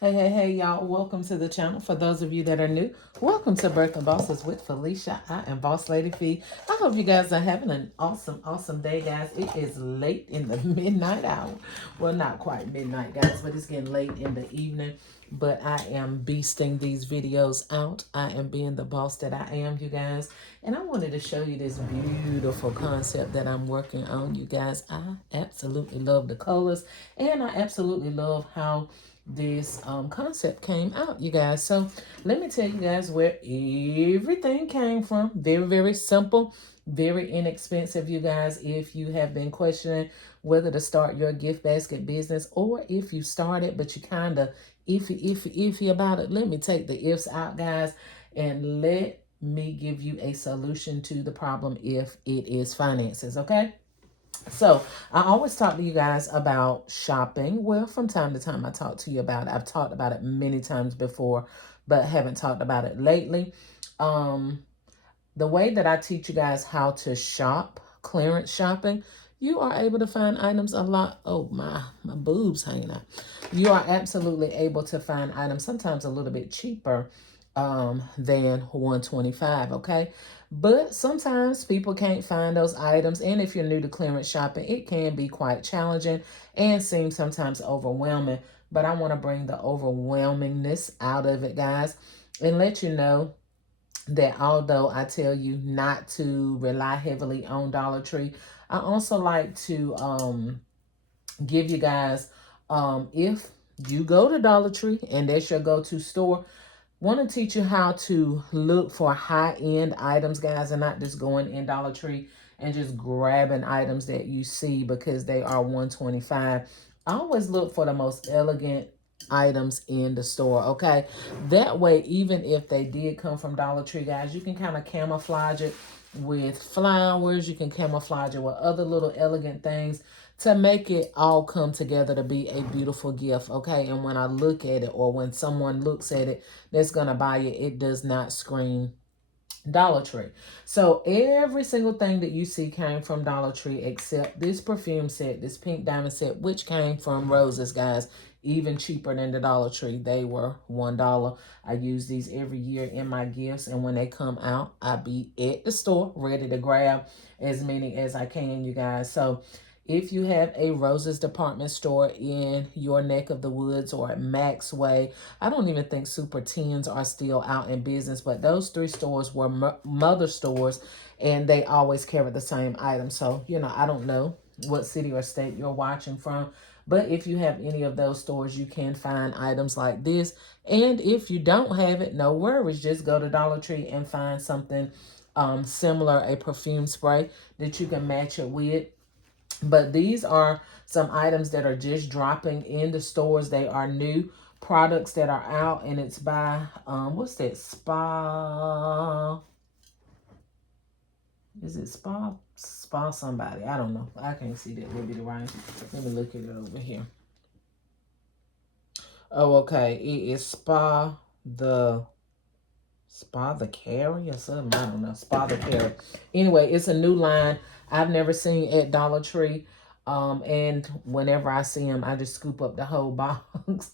Hey, y'all. Welcome to the channel. For those of you that are new, welcome to Birthing Bosses with Felicia. I am Boss Lady Fee. I hope you guys are having an awesome day, guys. It is late in the midnight hour. Well, not quite midnight, guys, but it's getting late in the evening. But I am beasting these videos out. I am being the boss that I am, you guys. And I wanted to show you this beautiful concept that I'm working on, you guys. I absolutely love the colors, and I absolutely love how this concept came out, you guys. So let me tell you guys where everything came from. Very simple, very inexpensive, you guys. If you have been questioning whether to start your gift basket business, or if you started but you kind of iffy about it, let me take the ifs out, guys, and let me give you a solution to the problem if it is finances. Okay. So I always talk to you guys about shopping. Well, from time to time I talk to you about it. I've talked about it many times before, but haven't talked about it lately. Um, the way that I teach you guys how to shop, clearance shopping, you are able to find items a lot. Oh my boobs hanging out. You are absolutely able to find items sometimes a little bit cheaper than 125. Okay. But sometimes people can't find those items. And if you're new to clearance shopping, it can be quite challenging and seem sometimes overwhelming. But I want to bring the overwhelmingness out of it, guys, and let you know that although I tell you not to rely heavily on Dollar Tree, I also like to give you guys, if you go to Dollar Tree and that's your go-to store, want to teach you how to look for high-end items, guys, and not just going in Dollar Tree and just grabbing items that you see because they are 125. I always look for the most elegant items in the store, okay? That way, even if they did come from Dollar Tree, guys, you can kind of camouflage it with flowers. You can camouflage it with other little elegant things to make it all come together to be a beautiful gift, okay? And when I look at it, or when someone looks at it that's going to buy it, it does not scream Dollar Tree. So every single thing that you see came from Dollar Tree except this perfume set, this pink diamond set, which came from Roses, guys. Even cheaper than the Dollar Tree. They were $1. I use these every year in my gifts, and when they come out, I be at the store ready to grab as many as I can, you guys. So if you have a Roses department store in your neck of the woods or at Maxway, I don't even think Super 10s are still out in business, but those three stores were mother stores, and they always carry the same item. So, I don't know what city or state you're watching from, but if you have any of those stores, you can find items like this. And if you don't have it, no worries. Just go to Dollar Tree and find something similar, a perfume spray that you can match it with. But these are some items that are just dropping in the stores. They are new products that are out, and it's by, what's that, Spa, is it Spa somebody? I don't know. I can't see that. Maybe the right. Let me look at it over here. Oh, okay. It is the Carry or something. I don't know. Spa the Carry. Anyway, it's a new line I've never seen at Dollar Tree. And whenever I see them, I just scoop up the whole box.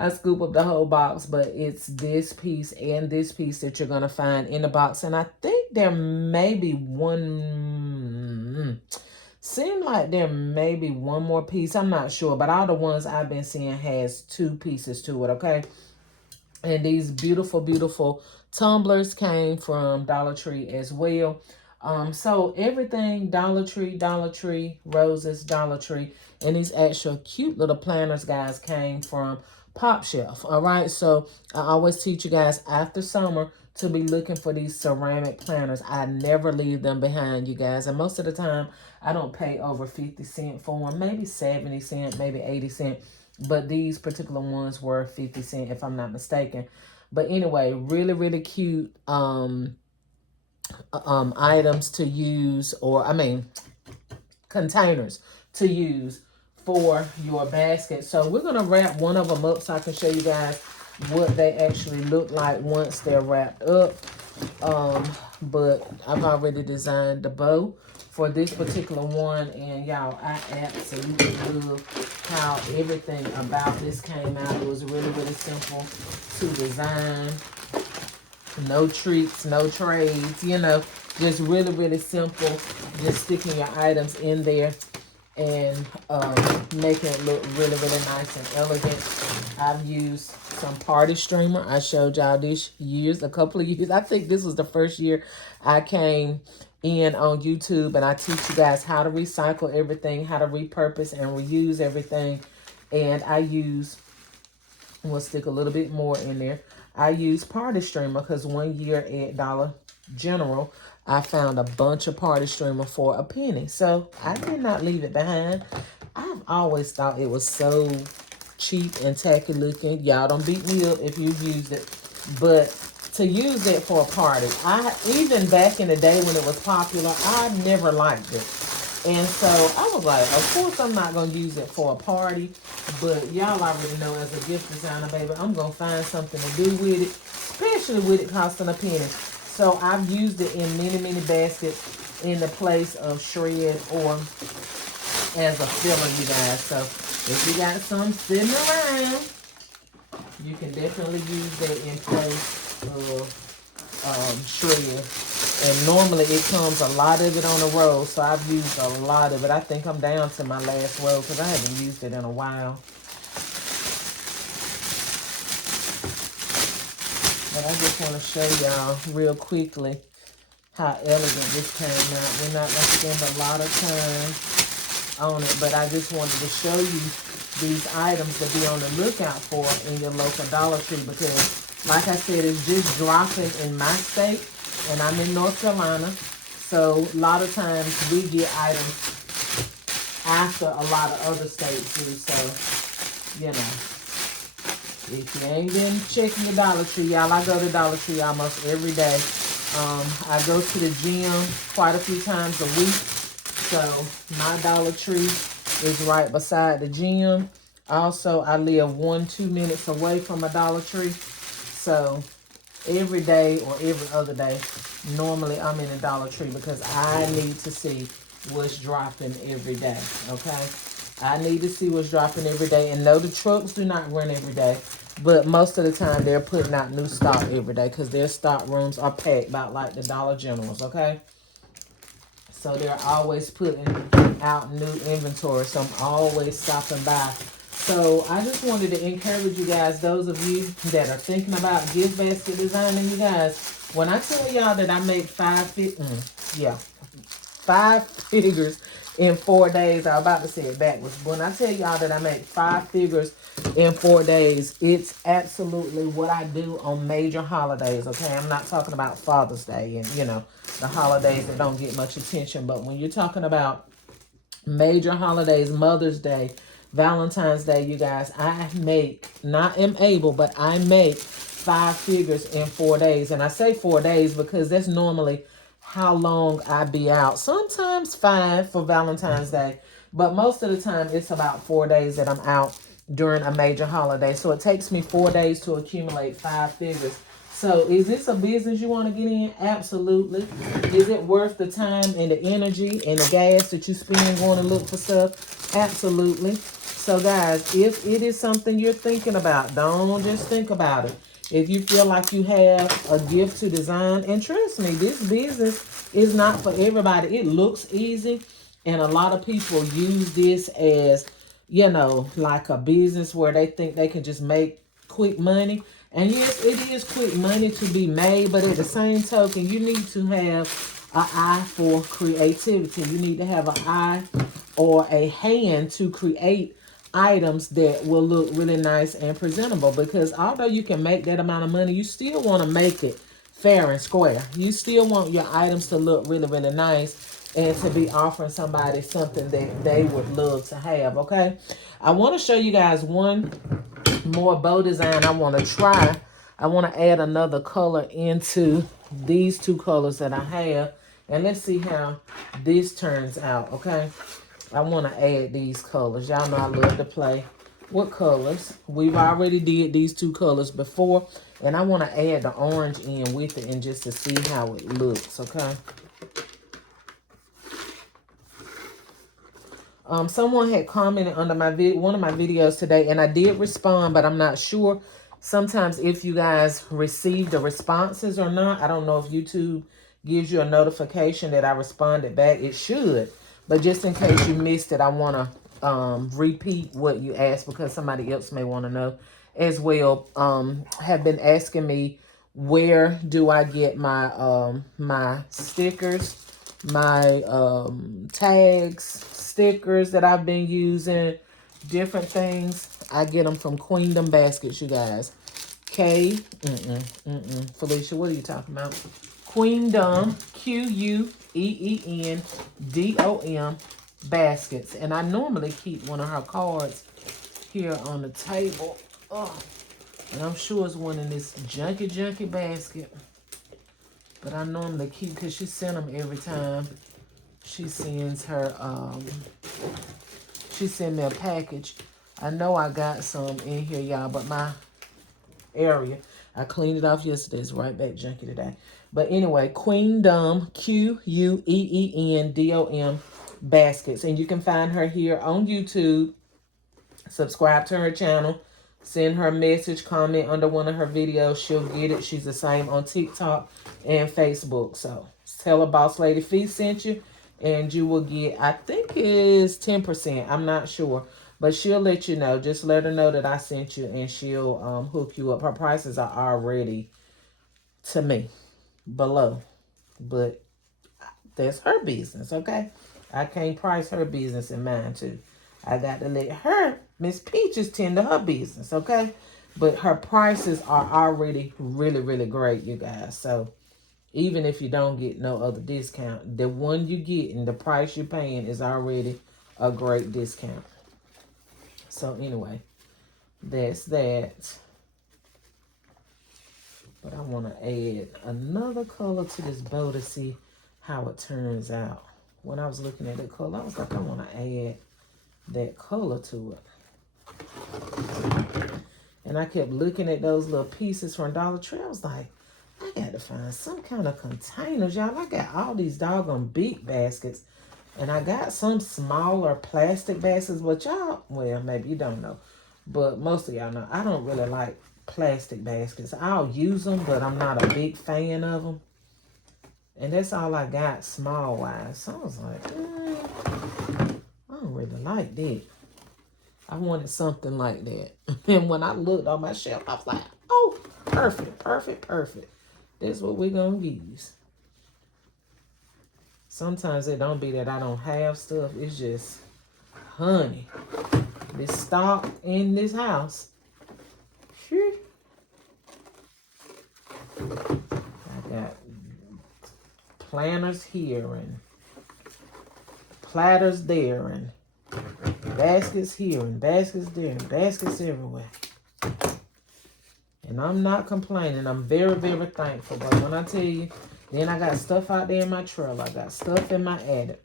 I scoop up the whole box, but it's this piece and this piece that you're going to find in the box. And I think there may be one, seem like there may be one more piece. I'm not sure, but all the ones I've been seeing has two pieces to it, okay? And these beautiful tumblers came from Dollar Tree as well. So everything Dollar Tree, Roses, Dollar Tree, and these actual cute little planners, guys, came from Pop Shelf. All right, so I always teach you guys after summer to be looking for these ceramic planners. I never leave them behind, you guys. And most of the time, I don't pay over 50 cents for them, maybe 70 cents, maybe 80 cents. But these particular ones were 50 cents, if I'm not mistaken. But anyway, really cute items to use, or containers to use for your basket. So we're gonna wrap one of them up so I can show you guys what they actually look like once they're wrapped up. But I've already designed the bow for this particular one, and y'all, I absolutely love how everything about this came out. It was really, really simple to design. No tricks, no trades, you know, just really, really simple. Just sticking your items in there and making it look really, really nice and elegant. I've used some party streamer. I showed y'all this a couple of years. I think this was the first year I came in on YouTube, and I teach you guys how to recycle everything, how to repurpose and reuse everything. And we'll stick a little bit more in there. I use party streamer because one year at Dollar General, I found a bunch of party streamer for a penny. So I did not leave it behind. I've always thought it was so cheap and tacky looking. Y'all don't beat me up if you've used it. But to use it for a party, even back in the day when it was popular, I never liked it. And so I was like, of course I'm not going to use it for a party. But y'all already know, as a gift designer, baby, I'm going to find something to do with it. Especially with it costing a penny. So I've used it in many, many baskets in the place of shred or as a filler, you guys. So if you got some sitting around, you can definitely use that in place of shred. And normally it comes a lot of it on the roll, so I've used a lot of it. I think I'm down to my last roll because I haven't used it in a while. But I just want to show y'all real quickly how elegant this came out. We're not going to spend a lot of time on it, but I just wanted to show you these items to be on the lookout for in your local Dollar Tree, because like I said, it's just dropping in my state, and I'm in North Carolina. So a lot of times we get items after a lot of other states do. So, you know, if you ain't been checking your Dollar Tree, y'all, I go to Dollar Tree almost every day. I go to the gym quite a few times a week. So my Dollar Tree is right beside the gym. Also, I live 1-2 minutes away from a Dollar Tree. So every day or every other day, normally I'm in a Dollar Tree because I need to see what's dropping every day, okay? I need to see what's dropping every day. And no, the trucks do not run every day. But most of the time, they're putting out new stock every day because their stock rooms are packed about like the Dollar Generals, okay? So they're always putting out new inventory. So I'm always stopping by. So I just wanted to encourage you guys, those of you that are thinking about gift basket designing, you guys, when I tell y'all that I make 5 figures in 4 days, I was about to say it backwards. But when I tell y'all that I make 5 figures in 4 days, it's absolutely what I do on major holidays, okay? I'm not talking about Father's Day and, you know, the holidays that don't get much attention. But when you're talking about major holidays, Mother's Day, Valentine's Day, you guys, I make, not am able, but I make 5 figures in 4 days. And I say 4 days because that's normally how long I be out. Sometimes 5 for Valentine's Day, but most of the time it's about 4 days that I'm out during a major holiday. So it takes me 4 days to accumulate 5 figures. So is this a business you want to get in? Absolutely. Is it worth the time and the energy and the gas that you spend going to look for stuff? Absolutely. So guys, if it is something you're thinking about, don't just think about it. If you feel like you have a gift to design, and trust me, this business is not for everybody. It looks easy, and a lot of people use this as, you know, like a business where they think they can just make quick money. And yes, it is quick money to be made, but at the same token, you need to have an eye for creativity. You need to have an eye or a hand to create items that will look really nice and presentable, because although you can make that amount of money, you still want to make it fair and square. You still want your items to look really, really nice and to be offering somebody something that they would love to have, okay? I want to show you guys one more bow design I want to try. I want to add another color into these 2 colors that I have, and let's see how this turns out, okay? I want to add these colors. Y'all know I love to play what colors. We've already did these two colors before, and I want to add the orange in with it and just to see how it looks, okay? Someone had commented under my one of my videos today, and I did respond, but I'm not sure sometimes if you guys received the responses or not. I don't know if YouTube gives you a notification that I responded back. It should, but just in case you missed it, I want to repeat what you asked because somebody else may want to know as well. Have been asking me, where do I get my my stickers, my tags, stickers that I've been using, different things. I get them from Queendom Baskets, you guys. Felicia, what are you talking about? Queendom, Queendom Baskets. And I normally keep one of her cards here on the table. Oh, and I'm sure it's one in this junky basket. But I normally keep, because she sent them every time she sends her, she sent me a package. I know I got some in here, y'all, but my area, I cleaned it off yesterday. It's right back junky today. But anyway, Queendom, Queendom Baskets. And you can find her here on YouTube. Subscribe to her channel. Send her a message, comment under one of her videos. She'll get it. She's the same on TikTok and Facebook. So tell her Boss Lady Fee sent you, and you will get, I think it's 10%. I'm not sure. But she'll let you know. Just let her know that I sent you, and she'll hook you up. Her prices are already, to me, below. But that's her business, okay? I can't price her business and mine, too. I got to let her, Miss Peaches, tend to her business, okay? But her prices are already really, really great, you guys. So even if you don't get no other discount, the one you get and the price you're paying is already a great discount. So anyway, that's that. But I want to add another color to this bow to see how it turns out. When I was looking at that color, I was like, I want to add that color to it. And I kept looking at those little pieces from Dollar Tree. I was like, I got to find some kind of containers, y'all. I got all these doggone big baskets. And I got some smaller plastic baskets, but y'all, well, maybe you don't know. But most of y'all know, I don't really like plastic baskets. I'll use them, but I'm not a big fan of them. And that's all I got small-wise. So I was like, I don't really like that. I wanted something like that. And when I looked on my shelf, I was like, oh, perfect, perfect, perfect. That's what we're going to use. Sometimes it don't be that I don't have stuff. It's just, honey, this stock in this house. Sure. I got planters here and platters there and baskets here and baskets there and baskets everywhere. And I'm not complaining. I'm very, very thankful. But when I tell you, then I got stuff out there in my trailer. I got stuff in my attic.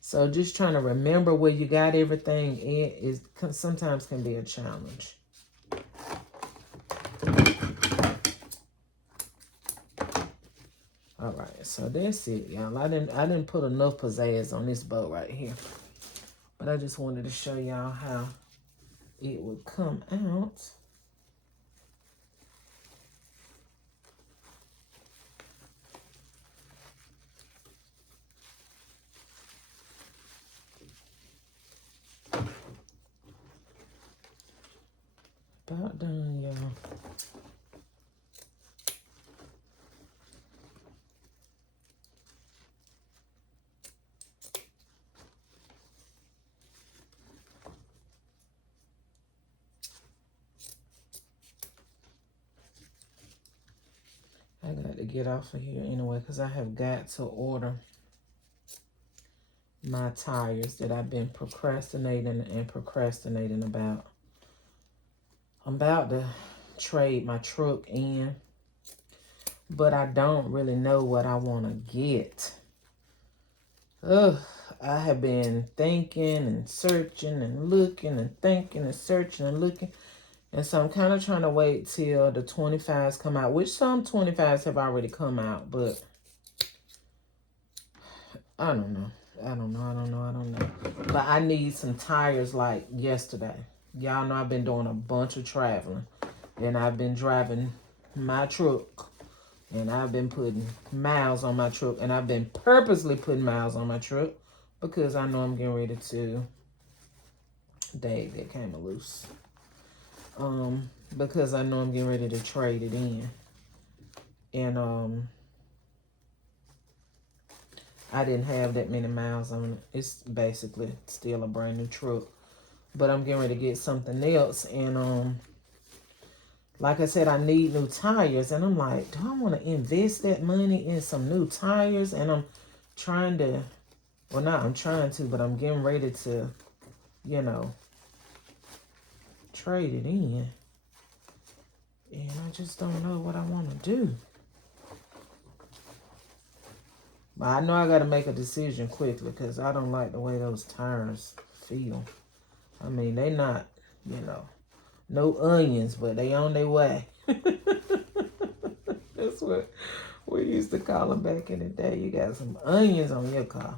So just trying to remember where you got everything in sometimes can be a challenge. All right, so that's it, y'all. I didn't put enough pizzazz on this bow right here. But I just wanted to show y'all how it would come out. About done, y'all. I got to get off of here anyway because I have got to order my tires that I've been procrastinating about. I'm about to trade my truck in, but I don't really know what I want to get. Ugh, I have been thinking and searching and looking and thinking and searching and looking. And so I'm kind of trying to wait till the 25s come out, which some 25s have already come out, but I don't know. I don't know. But I need some tires like yesterday. Y'all know I've been doing a bunch of traveling. And I've been driving my truck. And I've been putting miles on my truck. And I've been purposely putting miles on my truck. Because I know I'm getting ready to... Dang, that came loose. Because I know I'm getting ready to trade it in. And I didn't have that many miles on it. It's basically still a brand new truck. But I'm getting ready to get something else. And like I said, I need new tires. And I'm like, do I want to invest that money in some new tires? And I'm trying to, well, not I'm trying to, but I'm getting ready to, you know, trade it in. And I just don't know what I want to do. But I know I got to make a decision quickly because I don't like the way those tires feel. I mean, they not, you know, no onions, but they on their way. That's what we used to call them back in the day. You got some onions on your car.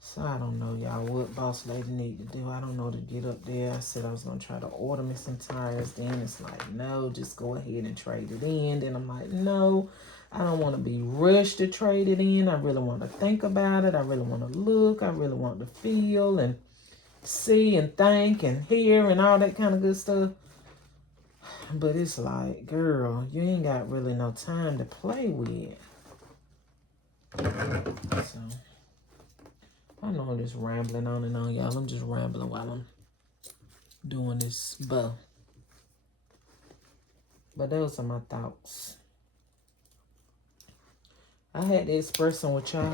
So I don't know, y'all, what boss lady need to do. I don't know to get up there. I said I was going to try to order me some tires. Then it's like, no, just go ahead and trade it in. Then I'm like, no, I don't want to be rushed to trade it in. I really want to think about it. I really want to look. I really want to feel and see and think and hear and all that kind of good stuff. But it's like, girl, you ain't got really no time to play with. So... I know I'm just rambling on and on, y'all. I'm just rambling while I'm doing this bow. But those are my thoughts. I had to express them with y'all.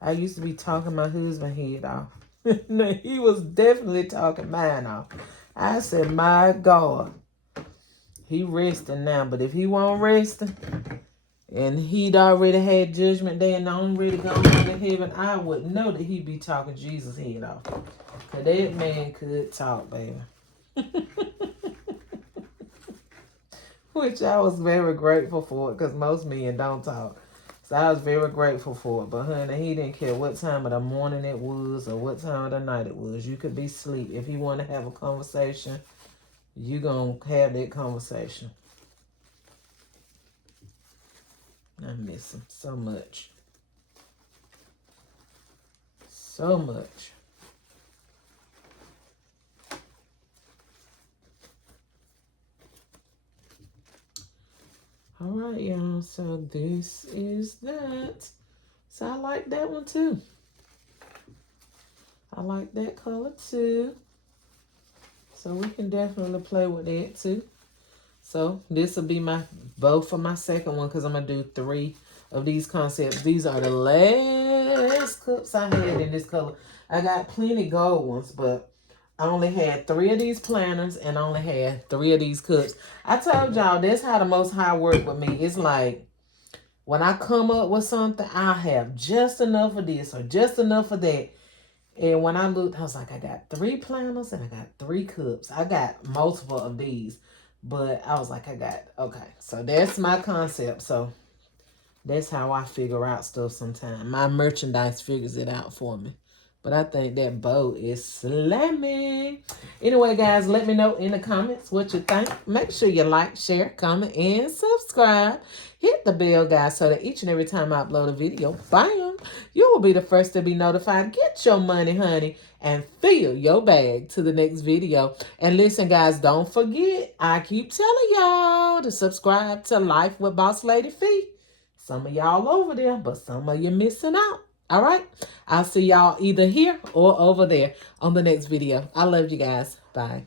I used to be talking my husband's head off. He was definitely talking mine off. I said, my God. He resting now. But if he won't resting... and he'd already had judgment day and already gone to heaven, I would know that he'd be talking Jesus' head off. Because that man could talk, baby. Which I was very grateful for it, because most men don't talk. So I was very grateful for it. But honey, he didn't care what time of the morning it was or what time of the night it was. You could be asleep. If he wanted to have a conversation, you going to have that conversation. I miss him so much. So much. All right, y'all. So this is that. So I like that one too. I like that color too. So we can definitely play with that too. So this will be my bow for my second one because I'm going to do 3 of these concepts. These are the last cups I had in this color. I got plenty gold ones, but I only had 3 of these planners and I only had 3 of these cups. I told y'all, that's how the Most High work with me. It's like when I come up with something, I'll have just enough of this or just enough of that. And when I looked, I was like, I got 3 planners and I got 3 cups. I got multiple of these. But I was like, okay. So that's my concept. So that's how I figure out stuff sometimes. My merchandise figures it out for me. But I think that bow is slamming. Anyway, guys, let me know in the comments what you think. Make sure you like, share, comment, and subscribe. Hit the bell, guys, so that each and every time I upload a video, bam, you will be the first to be notified. Get your money, honey, and fill your bag to the next video. And listen, guys, don't forget, I keep telling y'all to subscribe to Life with Boss Lady Fee. Some of y'all over there, but some of you missing out. All right? I'll see y'all either here or over there on the next video. I love you guys. Bye.